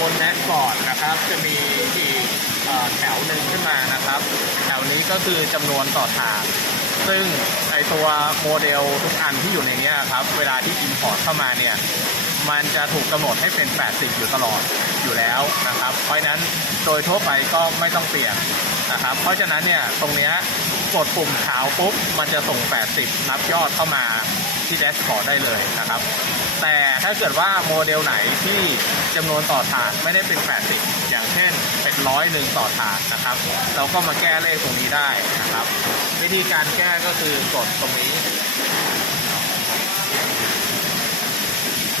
บนแดชบอร์ดนะครับ จะมีอีกแถวหนึ่งขึ้นมานะครับ แถวนี้ก็คือจำนวนต่อถาดซึ่งไอตัวโมเดลทุกอันที่อยู่ในนี้ครับ เวลาที่อินพอร์ตเข้ามาเนี่ย มันจะถูกกำหนดให้เป็น 80 อยู่ตลอดอยู่แล้วนะครับ เพราะฉะนั้นโดยทั่วไปก็ไม่ต้องเปลี่ยนนะครับ เพราะฉะนั้นเนี่ยตรงเนี้ย กดปุ่มขาวปุ๊บมันจะส่ง 80 นับยอดเข้ามาที่แดชบอร์ดได้เลยนะครับ แต่ถ้าเกิดว่าโมเดลไหนที่จำนวนต่อถาดไม่ได้เป็น 80 อย่างเช่นเป็นร้อยหนึ่งต่อถาดนะครับ เราก็มาแก้เลขตรงนี้ได้นะครับ วิธีการแก้ก็คือกดตรงนี้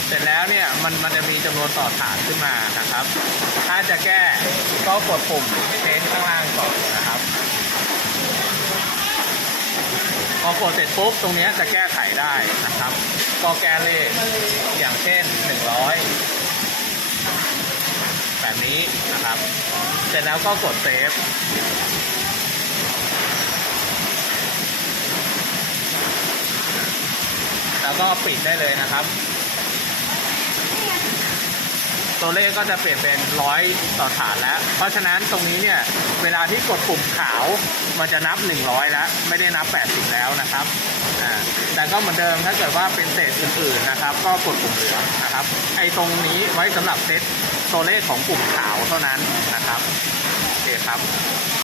เสร็จแล้วเนี่ยมันมันจะมีจำนวนต่อฐานขึ้นมานะครับ ถ้าจะแก้ก็กดปุ่มเชนข้างล่างก่อนนะครับ พอกดเสร็จปุ๊บตรงนี้จะแก้ไขได้นะครับ ก็แก้เลขอย่างเช่น 100 แบบนี้นะครับ เสร็จแล้วก็กดเซฟแล้วก็ปิดได้เลยนะครับ ตัวเลขก็จะเปลี่ยนเป็นร้อยต่อฐานแล้ว เพราะฉะนั้นตรงนี้เนี่ย เวลาที่กดปุ่มขาว มันจะนับ 100 แล้ว ไม่ได้นับ 80 แล้วนะครับแต่ก็เหมือนเดิมถ้าเกิดว่าเป็นเศษอื่นๆนะครับ ก็กดปุ่มเหลืองนะครับ ไอ้ตรงนี้ไว้สำหรับเซตตัวเลขของปุ่มขาวเท่านั้นนะครับโอเคครับ